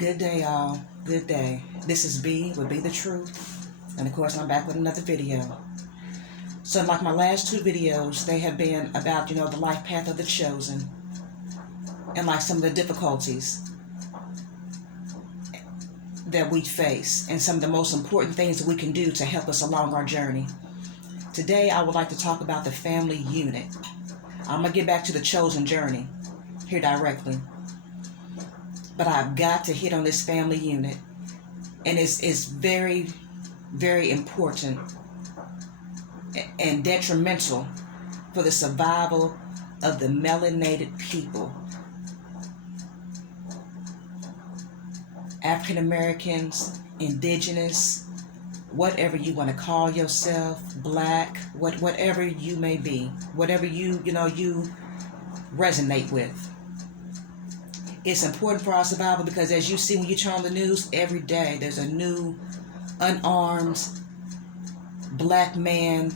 Good day, y'all. Good day. This is B with Be the Truth. And of course, I'm back with another video. So like my last two videos, they have been about, the life path of the chosen. And like some of the difficulties that we face. And some of the most important things that we can do to help us along our journey. Today, I would like to talk about the family unit. I'm going to get back to the chosen journey here directly. But I've got to hit on this family unit. And it's very, very important and detrimental for the survival of the melanated people. African Americans, indigenous, whatever you want to call yourself, black, whatever you may be, whatever you resonate with. It's important for our survival because as you see when you turn on the news, every day there's a new unarmed black man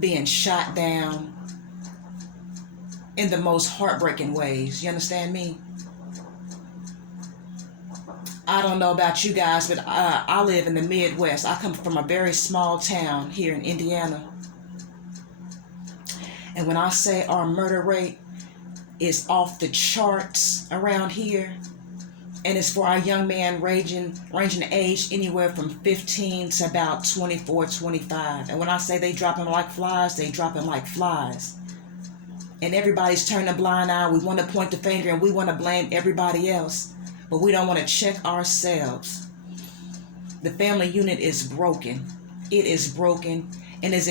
being shot down in the most heartbreaking ways. You understand me? I don't know about you guys, but I live in the Midwest. I come from a very small town here in Indiana. And when I say our murder rate is off the charts around here, and it's for our young man ranging age anywhere from 15 to about 24, 25. And when I say they dropping like flies, they dropping like flies. And everybody's turning a blind eye. We want to point the finger and we want to blame everybody else, but we don't want to check ourselves. The family unit is broken. It is broken. And it's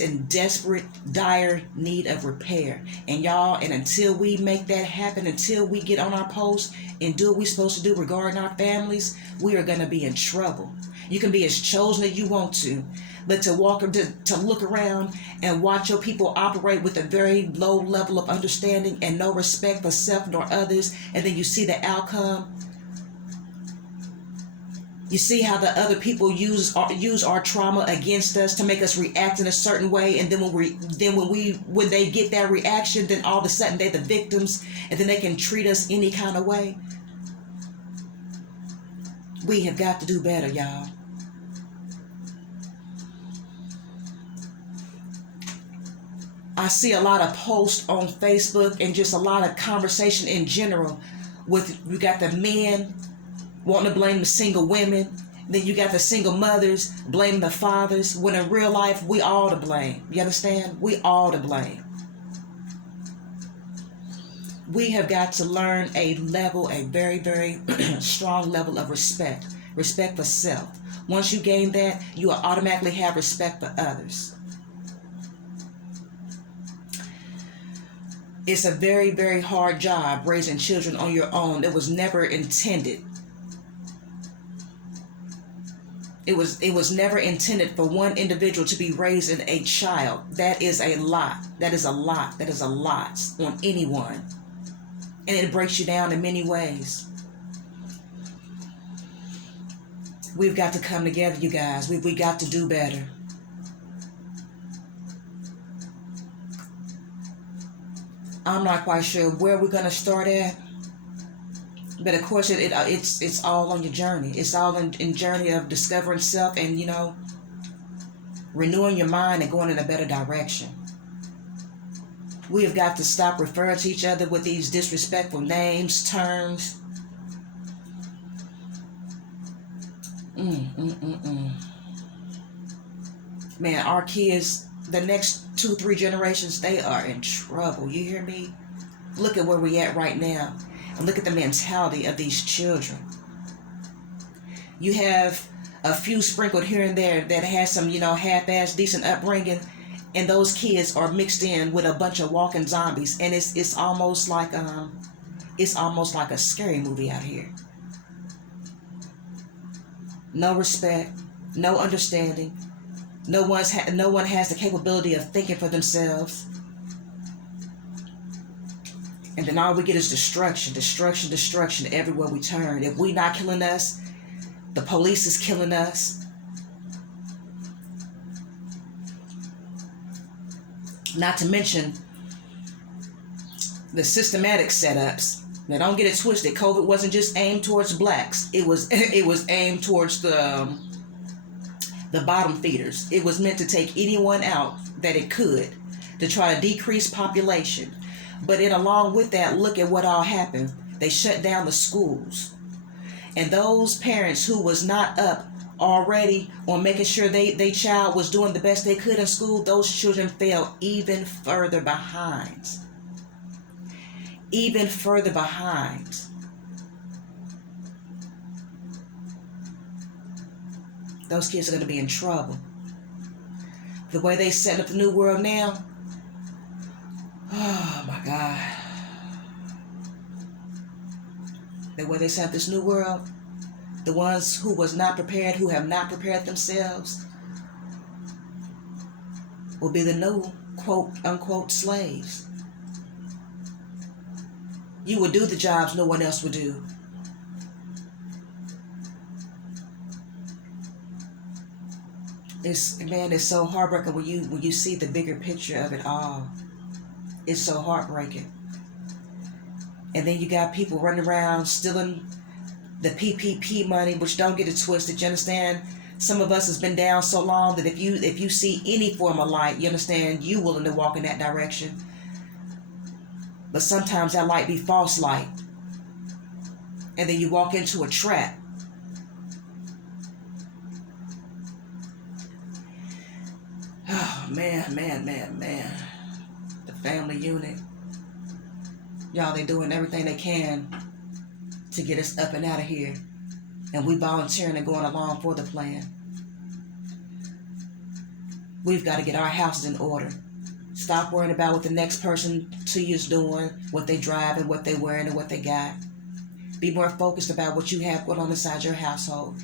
in desperate, dire need of repair. And y'all, and until we make that happen, until we get on our post and do what we're supposed to do regarding our families, we are going to be in trouble. You can be as chosen as you want to, but to look around and watch your people operate with a very low level of understanding and no respect for self nor others, and then you see the outcome. You see how the other people use our trauma against us to make us react in a certain way, and then when they get that reaction, then all of a sudden they're the victims, and then they can treat us any kind of way. We have got to do better, y'all. I see a lot of posts on Facebook and just a lot of conversation in general with, you got the men wanting to blame the single women, then you got the single mothers blaming the fathers, when in real life we all to blame. You understand? We all to blame. We have got to learn a very, very strong level of respect for self. Once you gain that, you will automatically have respect for others. It's a very, very hard job raising children on your own. It was never intended. It was never intended for one individual to be raising a child. That is a lot. That is a lot. That is a lot on anyone. And it breaks you down in many ways. We've got to come together, you guys. We got to do better. I'm not quite sure where we're going to start at. But of course, it's all on your journey. It's all in journey of discovering self and, renewing your mind and going in a better direction. We have got to stop referring to each other with these disrespectful names, terms. Man, our kids, the next 2-3 generations, they are in trouble. You hear me? Look at where we at right now. And look at the mentality of these children. You have a few sprinkled here and there that has some, half-ass decent upbringing, and those kids are mixed in with a bunch of walking zombies, and it's almost like a scary movie out here. No respect, no understanding. No one has the capability of thinking for themselves. And then all we get is destruction everywhere we turn. If we not killing us, the police is killing us. Not to mention the systematic setups Now don't get it twisted. COVID wasn't just aimed towards blacks. It was aimed towards the bottom feeders. It was meant to take anyone out that it could to try to decrease population. But in along with that, look at what all happened. They shut down the schools. And those parents who was not up already on making sure they child was doing the best they could in school, those children fell even further behind. Even further behind. Those kids are going to be in trouble. The way they set up the new world now, oh my God. The way they set up this new world, the ones who was not prepared, who have not prepared themselves, will be the new quote unquote slaves. You would do the jobs no one else would do. It's so heartbreaking when you see the bigger picture of it all. It's so heartbreaking. And then you got people running around stealing the PPP money, which don't get it twisted. You understand? Some of us has been down so long that if you see any form of light, you understand, you willing to walk in that direction. But sometimes that light be false light. And then you walk into a trap. Oh, man. The family unit. Y'all, they doing everything they can to get us up and out of here. And we volunteering and going along for the plan. We've got to get our houses in order. Stop worrying about what the next person to you is doing, what they driving, what they wearing, and what they got. Be more focused about what you have going on inside your household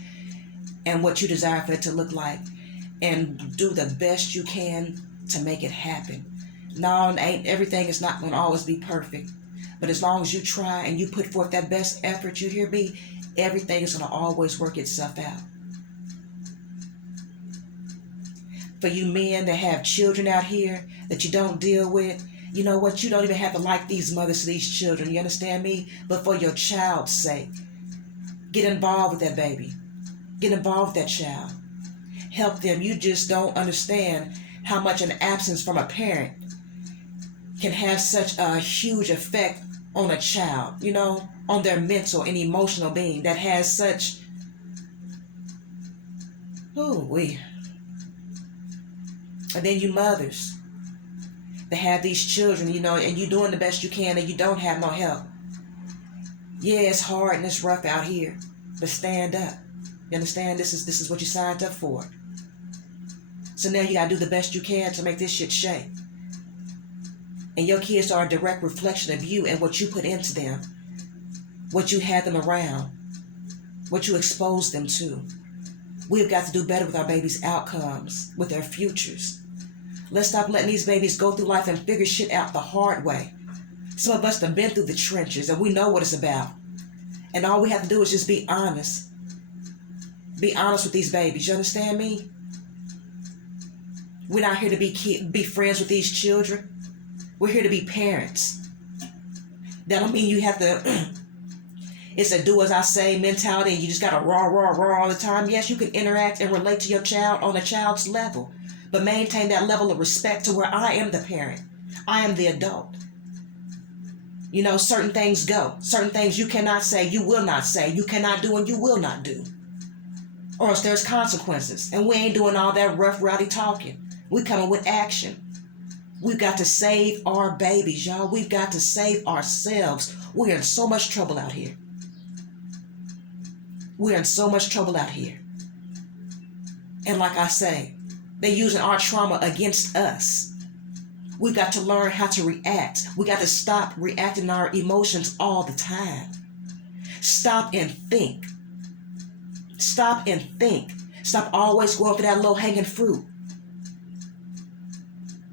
and what you desire for it to look like. And do the best you can to make it happen. No, everything is not going to always be perfect. But as long as you try and you put forth that best effort, you hear me, everything is going to always work itself out. For you men that have children out here that you don't deal with, you know what? You don't even have to like these mothers to these children. You understand me? But for your child's sake, get involved with that baby. Get involved with that child. Help them. You just don't understand how much an absence from a parent can have such a huge effect on a child, you know, on their mental and emotional being that has such, and then you mothers that have these children, you know, and you're doing the best you can and you don't have no help. Yeah, it's hard and it's rough out here, but stand up. You understand? This is what you signed up for. So now you gotta do the best you can to make this shit shake. And your kids are a direct reflection of you and what you put into them, what you had them around, what you exposed them to. We've got to do better with our babies' outcomes, with their futures. Let's stop letting these babies go through life and figure shit out the hard way. Some of us have been through the trenches and we know what it's about. And all we have to do is just be honest. Be honest with these babies. You understand me? We're not here to be friends with these children. We're here to be parents. That don't mean you have to, it's a do as I say mentality and you just got to raw all the time. Yes, you can interact and relate to your child on a child's level, but maintain that level of respect to where I am the parent. I am the adult. You know, certain things go. Certain things you cannot say, you will not say. You cannot do and you will not do. Or else there's consequences. And we ain't doing all that rough, rowdy talking. We coming with action. We've got to save our babies, y'all. We've got to save ourselves. We're in so much trouble out here. We're in so much trouble out here. And like I say, they're using our trauma against us. We've got to learn how to react. We got to stop reacting our emotions all the time. Stop and think. Stop and think. Stop always going for that low-hanging fruit.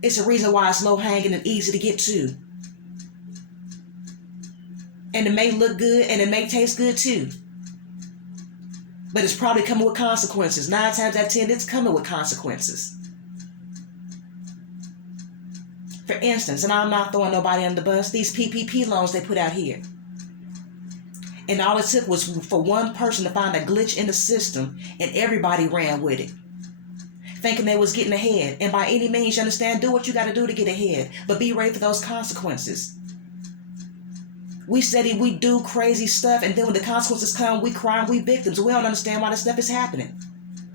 It's a reason why it's low-hanging and easy to get to. And it may look good and it may taste good too. But it's probably coming with consequences. 9 times out of 10, it's coming with consequences. For instance, and I'm not throwing nobody under the bus, these PPP loans they put out here. And all it took was for one person to find a glitch in the system, and everybody ran with it, thinking they was getting ahead. And by any means, you understand, do what you got to do to get ahead, but be ready for those consequences. We steady, we do crazy stuff, and then when the consequences come, we cry and we victims. We don't understand why this stuff is happening.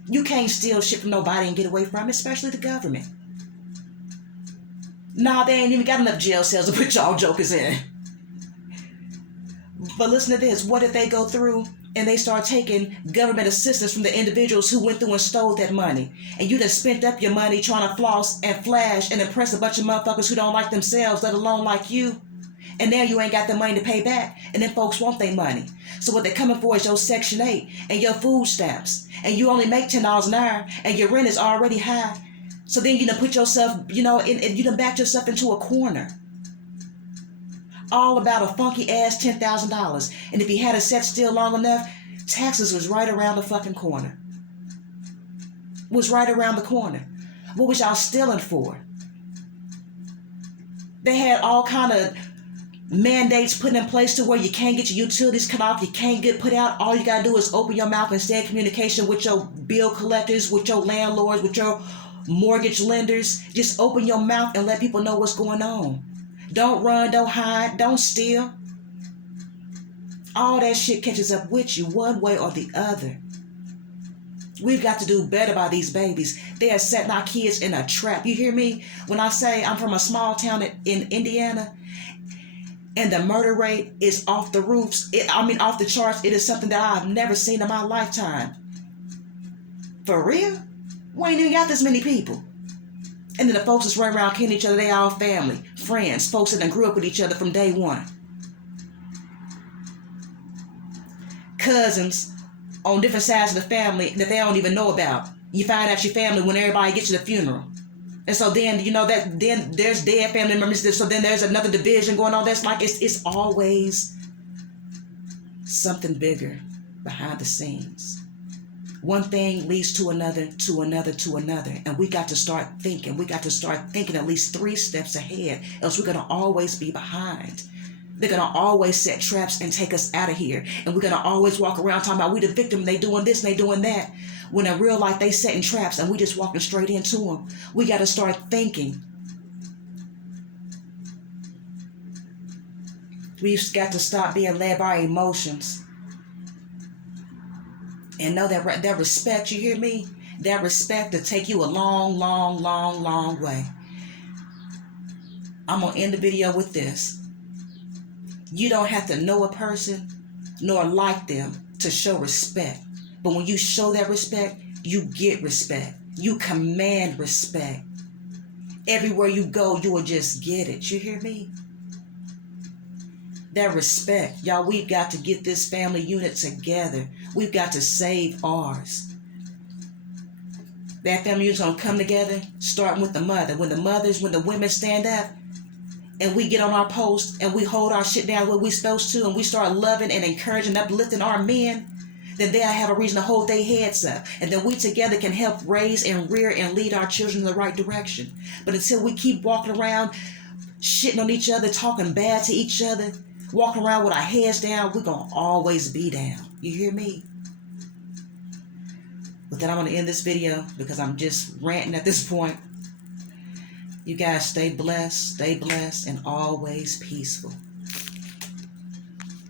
You can't steal shit from nobody and get away from it, especially the government. Nah, they ain't even got enough jail cells to put y'all jokers in. But listen to this. What if they go through and they start taking government assistance from the individuals who went through and stole that money? And you done spent up your money trying to floss and flash and impress a bunch of motherfuckers who don't like themselves, let alone like you. And now you ain't got the money to pay back. And then folks want their money. So what they're coming for is your Section 8 and your food stamps. And you only make $10 an hour and your rent is already high. So then you done put yourself, you done backed yourself into a corner. All about a funky ass $10,000. And if you had it set still long enough, taxes was right around the fucking corner. Was right around the corner. What was y'all stealing for? They had all kind of mandates put in place to where you can't get your utilities cut off, you can't get put out. All you gotta do is open your mouth and stay in communication with your bill collectors, with your landlords, with your mortgage lenders. Just open your mouth and let people know what's going on. Don't run, don't hide, don't steal. All that shit catches up with you one way or the other. We've got to do better by these babies. They are setting our kids in a trap. You hear me? When I say I'm from a small town in Indiana, and the murder rate is off the roofs, off the charts. It is something that I've never seen in my lifetime. For real? We ain't even got this many people. And then the folks that's running around killing each other, they all family, friends, folks that done grew up with each other from day one. Cousins on different sides of the family that they don't even know about. You find out your family when everybody gets to the funeral. And so then, then there's dead family members. So then there's another division going on. That's like, it's always something bigger behind the scenes. One thing leads to another, to another, to another. And we got to start thinking. We got to start thinking at least 3 steps ahead. Else we're going to always be behind. They're going to always set traps and take us out of here. And we're going to always walk around talking about we the victim, they doing this and they doing that. When in real life they setting traps and we just walking straight into them. We got to start thinking. We've got to stop being led by our emotions. And know that respect, you hear me? That respect will take you a long, long, long, long way. I'm going to end the video with this. You don't have to know a person nor like them to show respect. But when you show that respect, you get respect. You command respect. Everywhere you go, you will just get it. You hear me? That respect. Y'all, we've got to get this family unit together. We've got to save ours. That family unit's going to come together, starting with the mother. When the women stand up, and we get on our post and we hold our shit down where we're supposed to, and we start loving and encouraging and uplifting our men, then they'll have a reason to hold their heads up. And then we together can help raise and rear and lead our children in the right direction. But until we keep walking around shitting on each other, talking bad to each other, walking around with our heads down, we're going to always be down. You hear me? But then I'm going to end this video because I'm just ranting at this point. You guys stay blessed, and always peaceful.